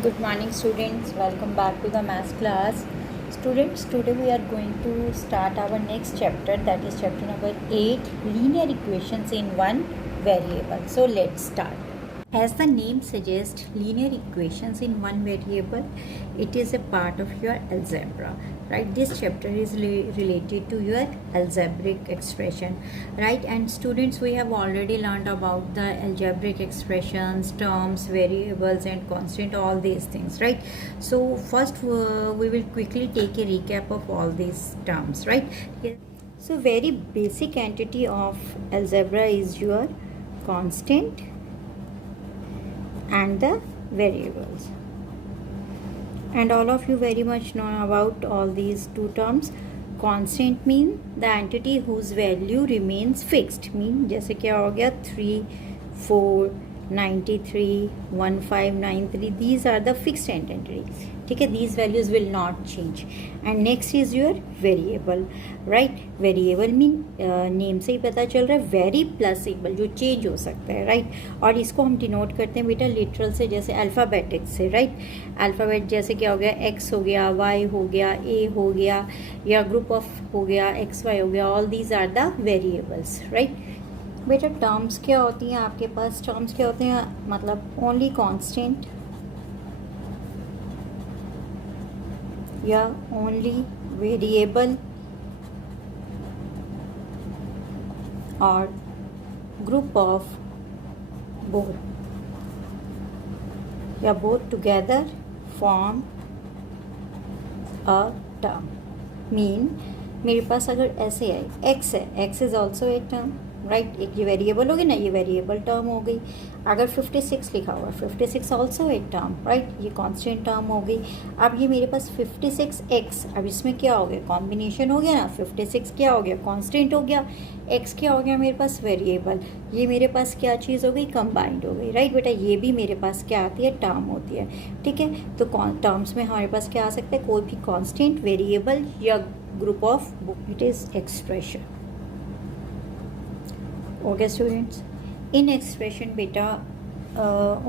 Good morning students, welcome back to the math class. Students, today we are going to start our next chapter, that is chapter number 8, linear equations in one variable. So let's start. As the name suggests, linear equations in one variable, it is a part of your algebra, right? This chapter is related to your algebraic expression, right? And students, we have already learned about the algebraic expressions, terms, variables and constant, all these things, right? So first we will quickly take a recap of all these terms, right? So very basic entity of algebra is your constant and the variables, and all of you very much know about all these two terms. Constant mean the entity whose value remains fixed, mean जैसे क्या हो गया 3, 4, 93, 1593, these are the fixed entity, ठीक है, these values will not change. And next is your variable, right? Variable mean name से ही पता चल रहा है वेरी प्लस एबल, जो चेंज हो सकता है, राइट? और इसको हम डिनोट करते हैं बेटा लिटरल से, जैसे अल्फ़ाबेटिक से, राइट? अल्फ़ाबेट जैसे क्या हो गया, एक्स हो गया, वाई हो गया, ए हो गया, या ग्रुप ऑफ हो गया, एक्स वाई हो गया, all these are the variables, right? बेटा टर्म्स क्या होती हैं आपके पास? टर्म्स क्या होते हैं, मतलब ओनली कांस्टेंट या ओनली वेरिएबल और ग्रुप ऑफ बोथ या both together form a term. Mean मेरे पास अगर ऐसे है, एक्स है, x is also a term, right? एक ये वेरिएबल हो गई ना, ये वेरिएबल टर्म हो गई. अगर 56 लिखा हुआ, 56 ऑल्सो एक टर्म, राइट? ये कांस्टेंट टर्म हो गई. अब ये मेरे पास 56x, अब इसमें क्या हो गया, कॉम्बिनेशन हो गया ना. 56 क्या हो गया, कांस्टेंट हो गया, x क्या हो गया मेरे पास, वेरिएबल. ये मेरे पास क्या चीज़ हो गई, कंबाइंड हो गई, राइट बेटा? ये भी मेरे पास क्या आती है, टर्म होती है, ठीक है? तो टर्म्स में हमारे पास क्या आ सकता है, कोई भी कांस्टेंट, वेरिएबल या group of, it is expression. Okay students, in expression beta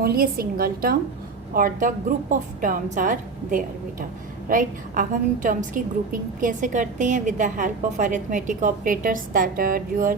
only a single term or the group of terms are there beta, right? अब हम इन terms की grouping कैसे करते हैं, with the help of arithmetic operators that are your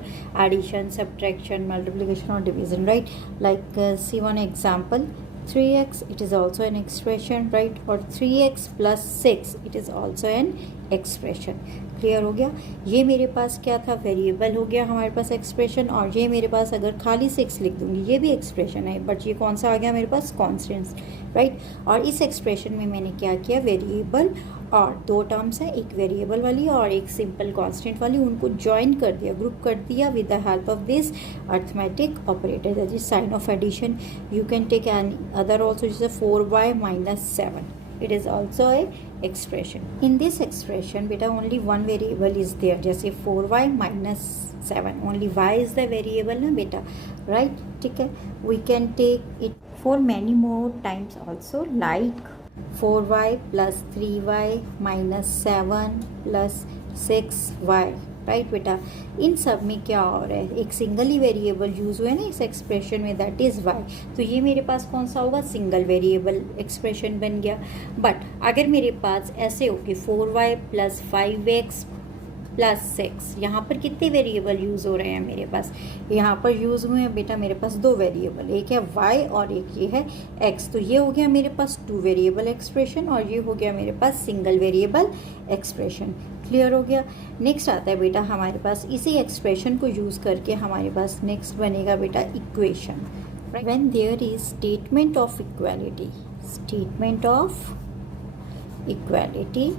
addition, subtraction, multiplication or division, right? Like see one example, 3x, it is also an expression, right? or 3x plus 6, it is also an expression. Clear हो गया? ये मेरे पास क्या था, variable हो गया हमारे पास एक्सप्रेशन. और ये मेरे पास अगर खाली 6 लिख दूंगी, ये भी एक्सप्रेशन है, बट ये कौन सा आ गया मेरे पास, कॉन्स्टेंट्स, राइट? और इस एक्सप्रेशन में मैंने क्या किया, वेरिएबल और दो टर्म्स है, एक वेरिएबल वाली और एक सिंपल कांस्टेंट वाली, उनको ज्वाइन कर दिया, ग्रुप कर दिया with the help of this arithmetic operator, that is sign of addition. You can take another also, जैसे 4y minus 7, it is also a expression. In this expression beta only one variable is there, जैसे 4y minus 7, only y is the variable ना बेटा, right? ठीक है? We can take it for many more times also, like 4y plus 3y minus 7 plus 6y, right बेटा? इन सब में क्या हो रहा है, एक सिंगल ही वेरिएबल यूज़ हुआ है ना इस एक्सप्रेशन में, दैट इज़ वाई. तो ये मेरे पास कौन सा होगा, सिंगल वेरिएबल एक्सप्रेशन बन गया. बट अगर मेरे पास ऐसे हो कि 4y प्लस 5x प्लस 6, यहाँ पर कितने वेरिएबल यूज़ हो रहे हैं मेरे पास, यहाँ पर यूज़ हुए हैं बेटा मेरे पास दो वेरिएबल, एक है y और एक ये है x. तो ये हो गया मेरे पास टू वेरिएबल एक्सप्रेशन और ये हो गया मेरे पास सिंगल वेरिएबल एक्सप्रेशन. क्लियर हो गया? नेक्स्ट आता है बेटा हमारे पास, इसी एक्सप्रेशन को यूज़ करके हमारे पास नेक्स्ट बनेगा बेटा equation. When there is statement of equality, statement of equality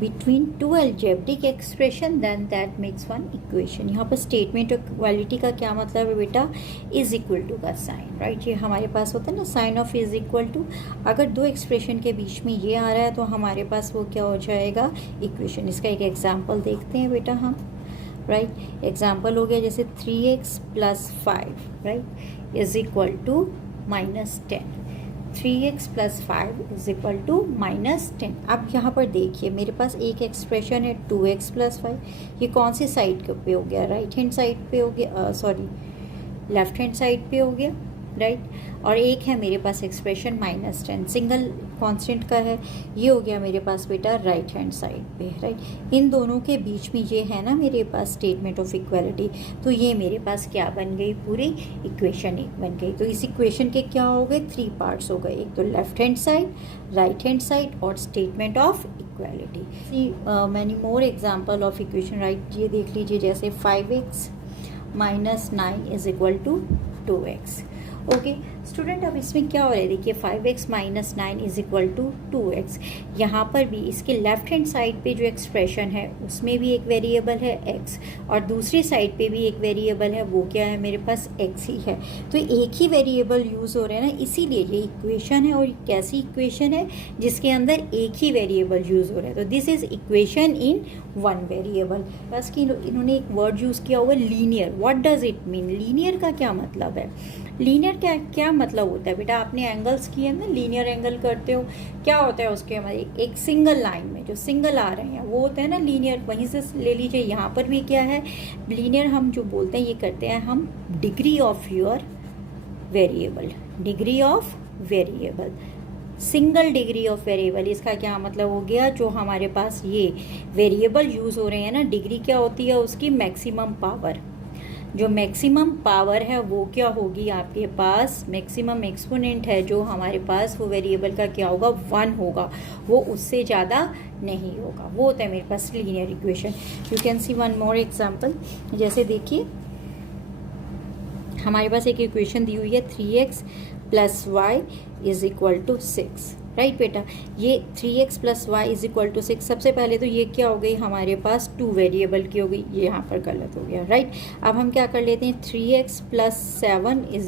between two algebraic expression, then that makes one equation. यहाँ पर स्टेटमेंट ऑफ इक्वालिटी का क्या मतलब है बेटा, इज इक्वल टू का साइन, राइट? ये हमारे पास होता है ना sign of is equal to. अगर दो एक्सप्रेशन के बीच में ये आ रहा है तो हमारे पास वो क्या हो जाएगा, इक्वेशन. इसका एक एग्जाम्पल देखते हैं बेटा हम, राइट? एग्जाम्पल हो गया जैसे 3x plus 5, right, is equal to -10. 3x plus 5 is equal to -10. अब यहाँ पर देखिए मेरे पास एक एक्सप्रेशन है 2x प्लस 5, ये कौन सी साइड पे हो गया, राइट हैंड साइड पे हो गया, सॉरी लेफ्ट हैंड साइड पे हो गया, राइट, और एक है मेरे पास एक्सप्रेशन -10 सिंगल कांस्टेंट का है, ये हो गया मेरे पास बेटा राइट हैंड साइड पे, राइट। इन दोनों के बीच में ये है ना मेरे पास स्टेटमेंट ऑफ इक्वालिटी, तो ये मेरे पास क्या बन गई, पूरी इक्वेशन एक बन गई। तो इस इक्वेशन के क्या हो गए, 3 पार्ट्स हो गए, एक तो left hand side, right hand side और statement of equality. See many more example of equation, right. ये देख लीजिए, जैसे 5x - 9 = 2x। ओके स्टूडेंट, अब इसमें क्या हो रहा है, देखिए 5x - 9 = 2x। यहाँ पर भी इसके लेफ्ट हैंड साइड पे जो एक्सप्रेशन है उसमें भी एक वेरिएबल है x, और दूसरी साइड पे भी एक वेरिएबल है, वो क्या है, मेरे पास x ही है। तो एक ही वेरिएबल यूज़ हो रहा है ना, इसीलिए ये इक्वेशन है। और कैसी इक्वेशन है, जिसके अंदर एक ही वेरिएबल यूज़ हो रहा है। तो this is equation in one variable. बस कि इन्होंने एक वर्ड यूज़ किया हुआ linear. What does it mean, linear का क्या मतलब है, लीनियर क्या मतलब होता है बेटा, आपने एंगल्स किए हैं ना, लीनियर एंगल करते हो, क्या होता है उसके हमारे एक सिंगल लाइन में जो सिंगल आ रहे हैं वो होता है ना लीनियर। वहीं से ले लीजिए, यहाँ पर भी क्या है लीनियर, हम जो बोलते हैं ये करते हैं हम degree of your variable, degree of variable, single degree of variable. इसका क्या मतलब हो गया, जो हमारे पास ये वेरिएबल यूज़ हो रहे हैं ना, डिग्री क्या होती है उसकी, मैक्सिमम पावर। जो मैक्सिमम पावर है वो क्या होगी आपके पास, मैक्सिमम एक्सपोनेंट है जो हमारे पास, वो वेरिएबल का क्या होगा, 1 होगा, वो उससे ज़्यादा नहीं होगा। वो होता है मेरे पास linear equation. You can see one more example, जैसे देखिए हमारे पास एक इक्वेशन दी हुई है 3x + y = 6, राइट बेटा। ये 3x + y = 6, सबसे पहले तो ये क्या हो गई हमारे पास 2 वेरिएबल की हो गई, ये यहाँ पर गलत हो गया, राइट। अब हम क्या कर लेते हैं, 3x + 7 =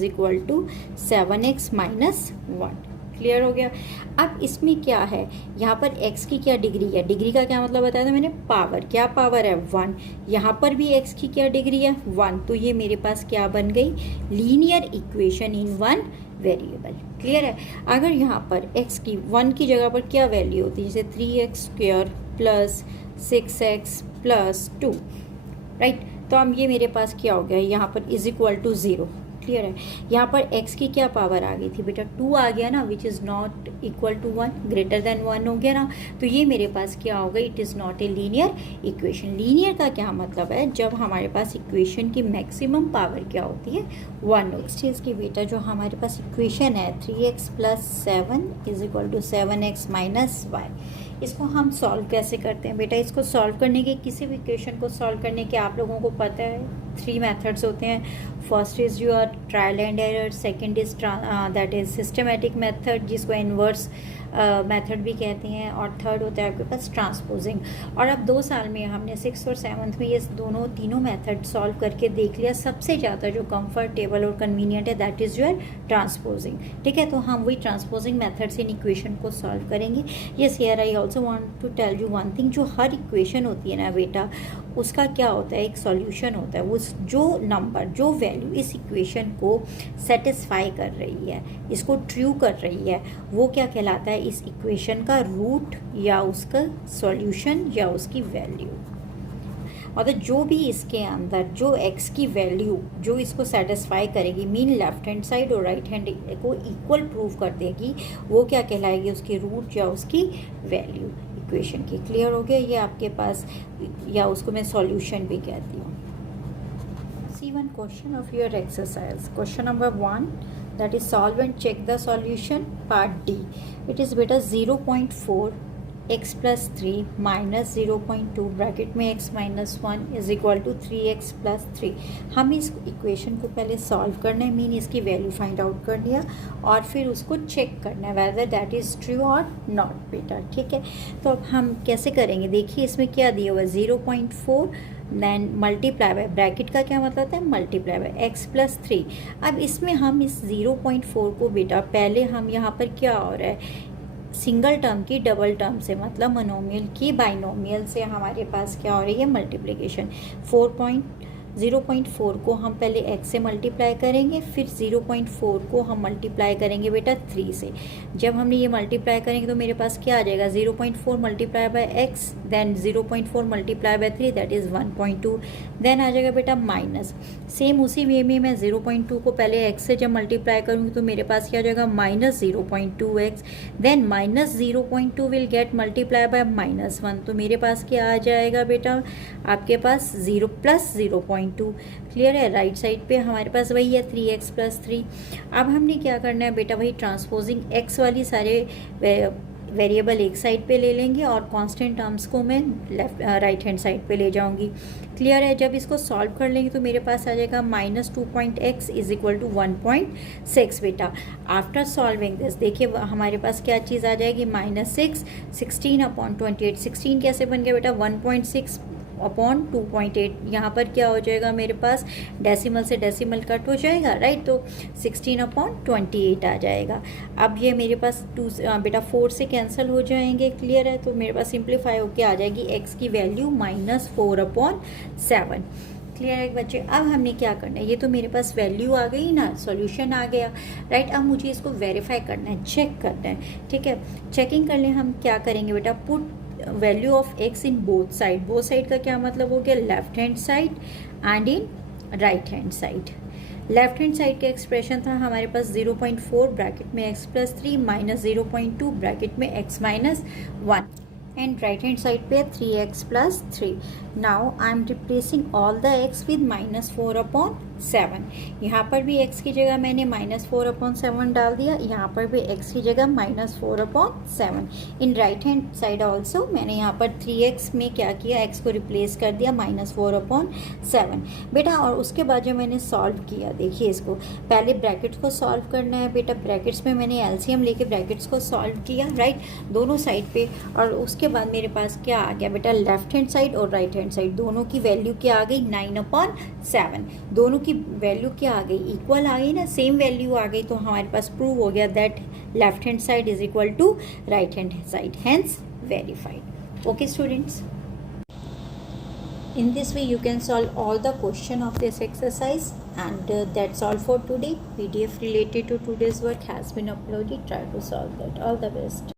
7x - 1, क्लियर हो गया। अब इसमें क्या है, यहाँ पर x की क्या डिग्री है, डिग्री का क्या मतलब बताया था मैंने, पावर। क्या पावर है, 1। यहाँ पर भी x की क्या डिग्री है, 1। तो ये मेरे पास क्या बन गई, linear equation in one variable, clear है। अगर यहाँ पर x की 1 की जगह पर क्या वैल्यू होती है, जैसे 3x² + 6x + 2, राइट। तो अब ये मेरे पास क्या हो गया, यहाँ पर = 0, क्लियर है। यहाँ पर x की क्या पावर आ गई थी बेटा, 2 आ गया ना, which is not equal to 1, greater than 1 हो गया ना। तो ये मेरे पास क्या होगा, it is not a linear equation. Linear का क्या मतलब है, जब हमारे पास इक्वेशन की मैक्सिमम पावर क्या होती है, 1 हो। इस चीज़ की बेटा जो हमारे पास इक्वेशन है 3x + 7 = 7x - y, इसको हम सॉल्व कैसे करते हैं बेटा। इसको सॉल्व करने के, किसी भी इक्वेशन को सॉल्व करने के आप लोगों को पता है 3 मेथड्स होते हैं। First is your trial and error, second is that is systematic method, जिसको इन्वर्स मेथड भी कहते हैं, और थर्ड होता है आपके पास ट्रांसपोजिंग। और अब 2 साल में हमने 6th और 7th में ये तीनों मेथड सॉल्व करके देख लिया। सबसे ज़्यादा जो कंफर्टेबल और कन्वीनियंट है दैट इज़ योर ट्रांसपोजिंग, ठीक है। तो हम वही ट्रांसपोजिंग मेथड से इन इक्वेशन को सॉल्व करेंगे। Yes here I also want to tell you one thing, जो हर इक्वेशन होती है ना बेटा, उसका क्या होता है, एक सॉल्यूशन होता है। वो जो नंबर, जो वैल्यू इस इक्वेशन को सेटिस्फाई कर रही है, इसको ट्रू कर रही है, वो क्या कहलाता है, इस इक्वेशन का रूट या उसका सॉल्यूशन या उसकी वैल्यू। मतलब जो भी इसके अंदर जो x की वैल्यू जो इसको सेटिस्फाई करेगी, मीन लेफ्ट हैंड साइड और राइट हैंड को इक्वल प्रूव कर देगी, वो क्या कहलाएगी, उसकी रूट या उसकी वैल्यू इक्वेशन की। क्लियर हो गया ये आपके पास, या उसको मैं सॉल्यूशन भी कहती हूँ। See one question of your exercise, question number 1, that is solve and check the solution, part D. It is beta 0.4 x plus 3 minus 0.2 bracket में x minus 1 is equal to 3x plus 3। हम इस equation को पहले solve करना है, mean इसकी value find out कर लिया, और फिर उसको चेक करना है whether that is true और not बेटा, ठीक है। तो अब हम कैसे करेंगे, देखिए इसमें क्या दिया हुआ है, 0.4 देन मल्टीप्लाई बाय, ब्रैकेट का क्या मतलब होता है, मल्टीप्लाई बाय x + 3। अब इसमें हम इस 0.4 को बेटा पहले हम यहाँ पर क्या हो रहा है, सिंगल टर्म की डबल टर्म से, मतलब मोनोमियल की बाइनोमियल से हमारे पास क्या हो रही है, मल्टीप्लिकेशन। 0.4 को हम पहले x से मल्टीप्लाई करेंगे, फिर 0.4 को हम मल्टीप्लाई करेंगे बेटा 3 से। जब हमने ये मल्टीप्लाई करेंगे तो मेरे पास क्या आ जाएगा, 0.4 multiply by x, then 0.4 multiply by 3 that is 1.2, then आ जाएगा बेटा माइनस। सेम उसी वे में मैं 0.2 को पहले x से जब मल्टीप्लाई करूँगी तो मेरे पास क्या आ जाएगा, minus 0.2x, then minus 0.2 will get multiply by -1, तो मेरे पास क्या आ जाएगा बेटा, आपके पास 0 प्लस 0.2। क्लियर है, राइट साइड पे हमारे पास वही है 3x प्लस 3। अब हमने क्या करना है बेटा, वही ट्रांसपोजिंग x वाली सारे वेरिएबल एक साइड पे ले लेंगे और कांस्टेंट टर्म्स को मैं राइट हैंड साइड पे ले जाऊंगी। क्लियर है, जब इसको सॉल्व कर लेंगे तो मेरे पास आ जाएगा -2.x इज इक्वल टू 1.6 बेटा। आफ्टर सॉल्विंग दिस देखिए हमारे पास क्या चीज़ आ जाएगी, -6, 16/28। 16 कैसे बन गया बेटा, 1.6 अपॉन 2.8। यहाँ पर क्या हो जाएगा, मेरे पास डेसिमल से डेसिमल कट हो जाएगा, राइट, तो 16/28 आ जाएगा। अब ये मेरे पास बेटा 4 से कैंसिल हो जाएंगे। क्लियर है, तो मेरे पास सिंप्लीफाई होके आ जाएगी x की वैल्यू -4/7। क्लियर है बच्चे। अब हमने क्या करना है, ये तो मेरे पास वैल्यू आ गई ना, सॉल्यूशन आ गया, राइट। अब मुझे इसको वेरीफाई करना है, चेक करना है, ठीक है। चेकिंग करने हम क्या करेंगे बेटा, put value of x in both side. Both side का क्या मतलब हो गया, left hand side and in right hand side. Left hand side का एक्सप्रेशन था हमारे पास 0.4 ब्रैकेट में x प्लस 3 माइनस 0.2 ब्रैकेट में x minus 1, and right hand side पे 3x plus 3। Now I am replacing all the x with -4/7। यहाँ पर भी x की जगह मैंने -4/7 डाल दिया, यहाँ पर भी x की जगह -4/7। In right hand side also मैंने यहाँ पर 3x में क्या किया, x को रिप्लेस कर दिया -4/7 बेटा। और उसके बाद जो मैंने सॉल्व किया, देखिए इसको पहले ब्रैकेट्स को सॉल्व करना है बेटा। ब्रैकेट्स में मैंने एलसीएम लेके ब्रैकेट्स को सॉल्व किया, राइट, दोनों साइड पे। और उसके बाद मेरे पास क्या आ गया बेटा, लेफ्ट हैंड साइड और राइट हैंड साइड दोनों की वैल्यू क्या आ गई, 9/7। दोनों की वैल्यू क्या आ गई, इक्वल आ गई ना, सेम वैल्यू आ गई। तो हमारे पास प्रूव हो गया that left hand side is equal to right hand side, hence verified. Okay students, in this way you can solve all the question of this exercise, and that's all for today. PDF related to today's work has been uploaded. Try to solve that. All the best.